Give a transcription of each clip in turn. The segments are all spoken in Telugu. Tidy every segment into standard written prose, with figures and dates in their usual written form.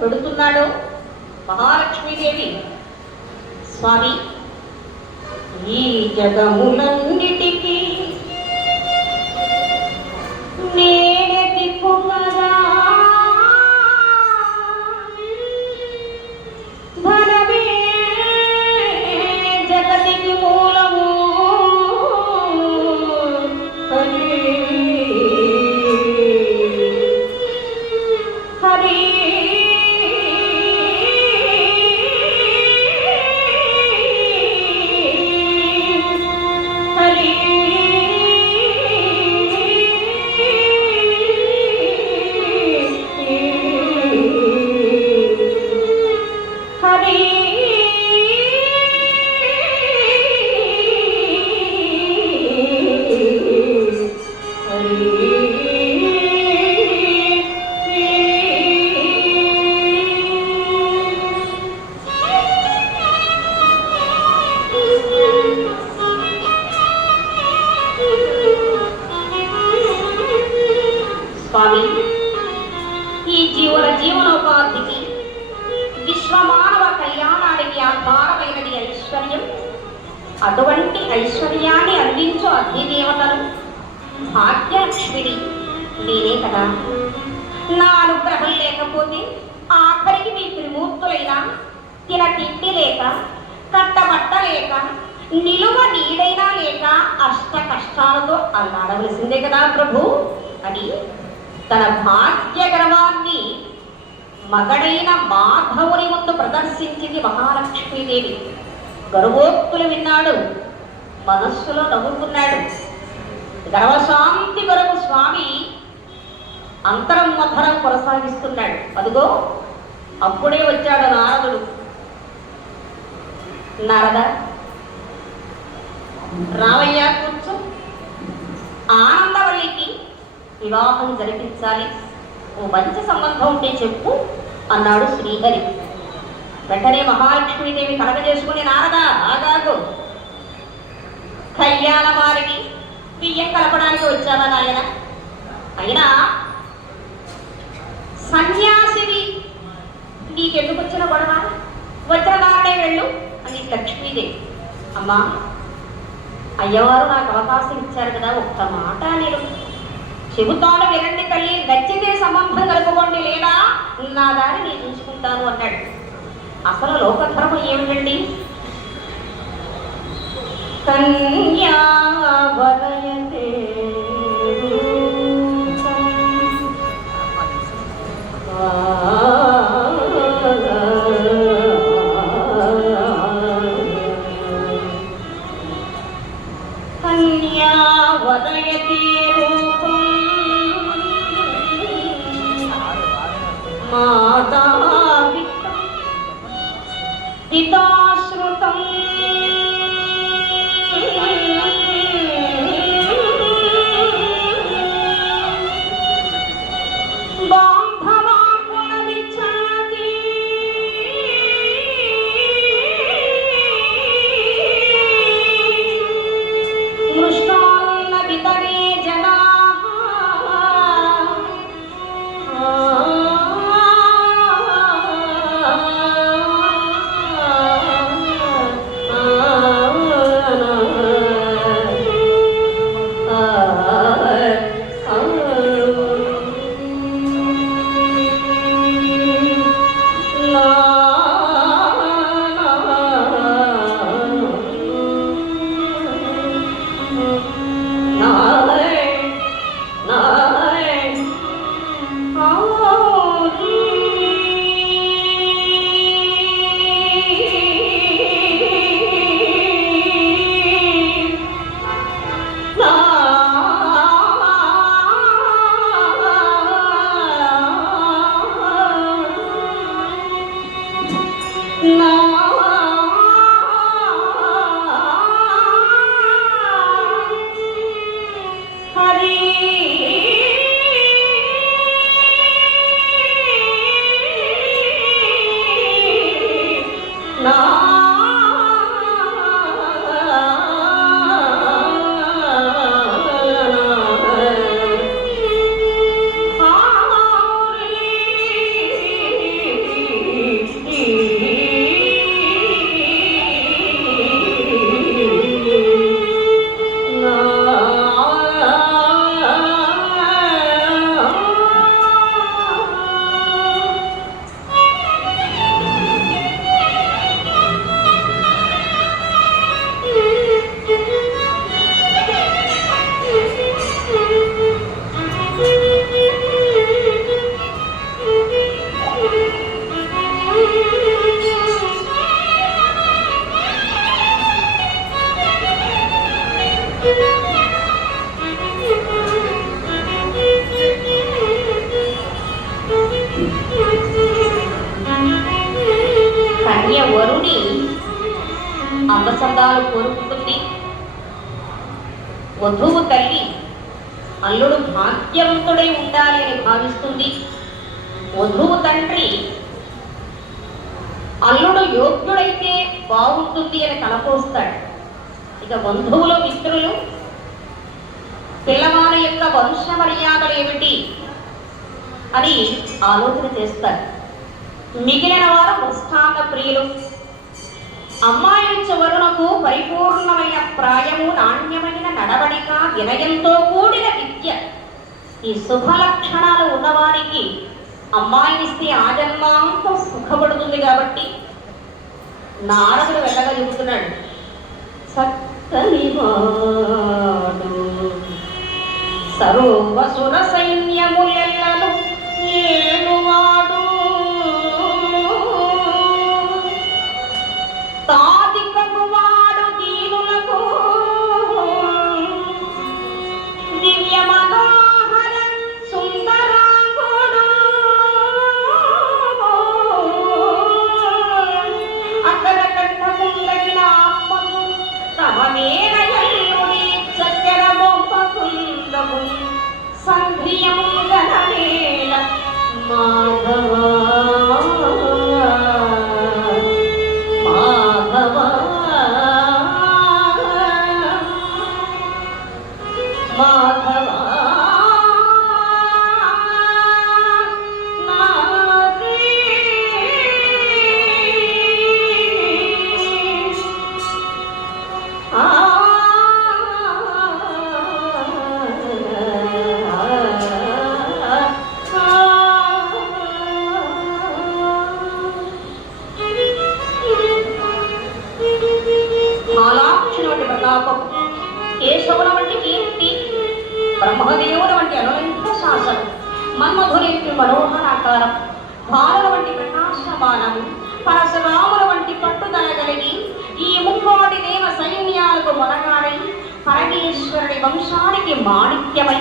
పెడుతున్నాడో మహాలక్ష్మీదేవి, స్వామి ఈ జగములన్నిటికీ నేనే దిక్కు కదా, ధనమే జగతికి మూలము, హరి హరి స్వామి, ఈ జీవనోపాధికి విశ్వమానవ కళ్యాణానికి ఆధారమైనది ఐశ్వర్యం. అటువంటి ఐశ్వర్యాన్ని అందించు అధిదేవతలు భాగ్యలక్ష్మిని నేనే కదా. నా అనుగ్రహం లేకపోతే ఆఖరికి మీ త్రిమూర్తులైనా తిన తిండి లేక, కట్టబట్ట లేక, నిలువ నీడైనా లేక అష్ట కష్టాలతో అల్లాడవలసిందే కదా ప్రభు అని తన భాగ్య గర్వాన్ని మగడైన మాధవుని ముందు ప్రదర్శించింది మహాలక్ష్మీదేవి. గర్వోక్తులు విన్నాడు, మనస్సులో నవ్వుకున్నాడు. గర్వశాంతి కొరకు స్వామి అంతరం మధరం కొనసాగిస్తున్నాడు. అదిగో అప్పుడే వచ్చాడు నారదుడు. నారద, రావయ్య కూర్చో, ఆనందవల్లికి వివాహం జరిపించాలి, ఓ మంచి సంబంధం ఉంటే చెప్పు అన్నాడు శ్రీహరి. వెంటనే మహాలక్ష్మీదేవి కలగజేసుకుని, నారద ఆగాగు, కళ్యాణ వారికి బియ్యం కలపడానికి వచ్చావా నాయన? అయినా సన్యాసివి, నీకెందుకు వచ్చిన గొడవ? వచ్చిన నాడే వెళ్ళు అని లక్ష్మీదేవి. అమ్మా, అయ్యవారు నాకు అవకాశం ఇచ్చారు కదా, ఒక్క మాట నేను చెబుతాను వినండి తల్లి, నచ్చితే సంబంధం కలుపుకోండి, లేదా నా దారి నేను చూసుకుంటాను అన్నాడు. అసలు లోకధర్మం ఏమిటండి? కన్యావరయతే కన్యావరయతే రూపం మాతా పితాశ్రుతం కన్య వరుని అందచందాలు కోరుకుంటుంది. వధువు తల్లి అల్లుడు భాగ్యవంతుడై ఉండాలి అని భావిస్తుంది. వధువు తండ్రి అల్లుడు యోగ్యుడైతే బాగుంటుంది అని తలపోస్తాడు. ఇక బంధువులు మిత్రులు పిల్లవారి యొక్క వంశ మర్యాదలు ఏమిటి అని ఆలోచన చేస్తారు. మిగిలిన వారు ప్రస్థాన ప్రియులు. అమ్మాయి నుంచి వరుణకు పరిపూర్ణమైన ప్రాయము, నాణ్యమైన నడవడిక, వినయంతో కూడిన విద్య, ఈ శుభ లక్షణాలు ఉన్నవారికి అమ్మాయినిస్తే ఆజన్మాంతం సుఖపడుతుంది. కాబట్టి నారదుడు వెళ్ళగా చెబుతున్నాడు, చక్కనివాడు సర్వసుర సైన్యములెల్లను ఏలువాడు, తాదికమువాడు దీనులకు దివ్య మనోహర సుందరాంగుడు, అక్కడ కంఠముందగిన అమ్మకు తమనేనయల్లుడి చక్కెర బొమ్మకుందము సంధ్రియము గణవేల మాధవా మాధవా మాధవా కేశవుల వంటి కీర్తి, బ్రహ్మదేవుల వంటి అనులంఘ శాసనం, మన్మధుని మనోహరాకారం, భారుల వంటి ప్రకాశమానము, పరశురాముల వంటి పట్టుదల కలిగి ఈ ముక్కోటి దేవ సైన్యాలకు మొనగాడై పరమేశ్వరుడి వంశానికి మాణిక్యమై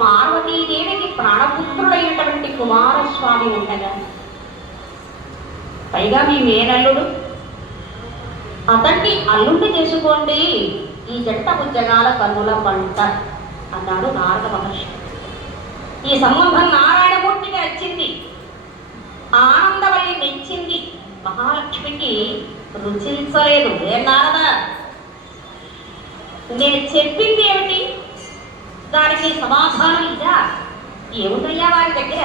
పార్వతీదేవికి ప్రాణపుత్రుడైనటువంటి కుమారస్వామి ఉండగా, పైగా మీ మేనల్లుడు, అతన్ని అల్లుండి చేసుకోండి, ఈ జంట బుజ్జగాల కన్నుల పంట అన్నాడు నారద మహర్షి. ఈ సంబంధం నారాయణమూర్తికి వచ్చింది. ఆనందవల్లి మెచ్చింది. మహాలక్ష్మికి రుచించలేదు. ఏ నారద, నేను చెప్పింది ఏమిటి, దానికి సమాధానం ఇదా? ఏముందయ్యా వారి దగ్గర?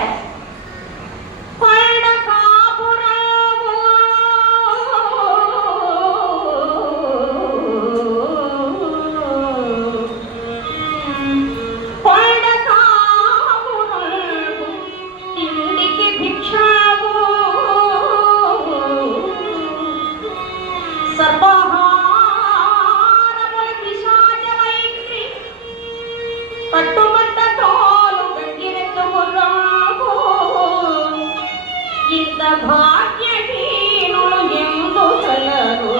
భాగ్యహీనులు ఎందుకలరు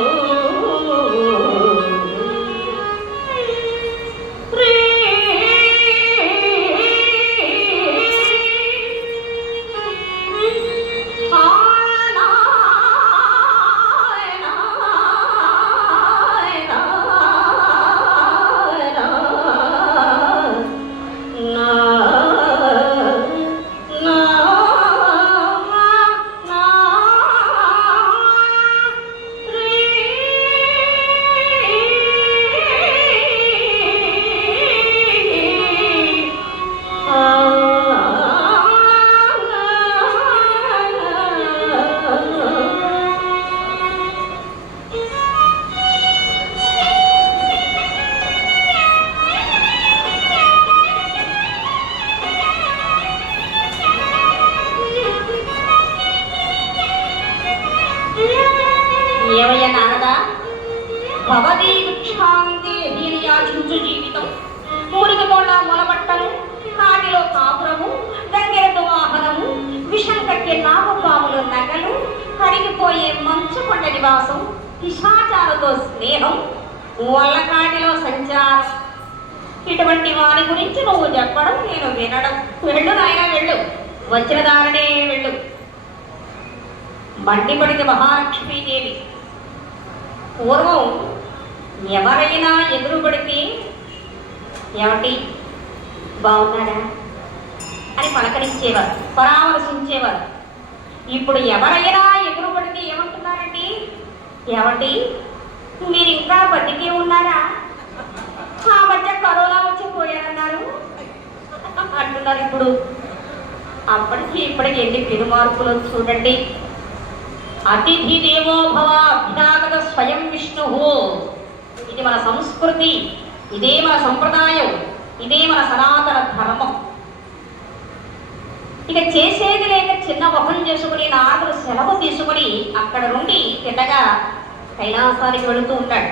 ఏమయ్య నారద, భవదీక్షాంతే దీని యాచించు జీవితం, మురికితోట మొలబట్టలు, కాటిలో కాపురము, గంగెరదు వాహనము, విషం కట్టే నాగపాములు నగలు, కరిగిపోయే మంచు కొండ నివాసం, పిశాచాలతో స్నేహం, వల్లకాటిలో సంచారం, ఇటువంటి వారి గురించి నువ్వు చెప్పడం, నేను వినడం. వెళ్ళు నాయన, వెళ్ళు, వచ్చిన దారినే వెళ్ళు. మండిపడిన మహాలక్ష్మీదేవి. పూర్వం ఎవరైనా ఎదురుపడితే ఏమిటి బాగున్నారా అని పలకరించేవారు, పరామర్శించేవారు. ఇప్పుడు ఎవరైనా ఎదురుపడితే ఏమంటున్నారండి? ఏమండి మీరు ఇంకా బతికే ఉన్నారా? ఆ మధ్య కరోనా వచ్చి పోయారన్నారు అంటున్నారు. ఇప్పుడు అప్పటికి ఇప్పటికి ఎన్ని పెనుమార్పులు చూడండి. అతిథి దేవో భవ అభ్యాగత స్వయం విష్ణు. ఇది మన సంస్కృతి, ఇదే మన సంప్రదాయం, ఇదే మన సనాతన ధర్మం. ఇక చేసేది లేక చిన్న మొహం చేసుకుని నాలుగు సెలవు తీసుకుని అక్కడ నుండి తిన్నగా కైలాసానికి వెళుతూ ఉంటాడు.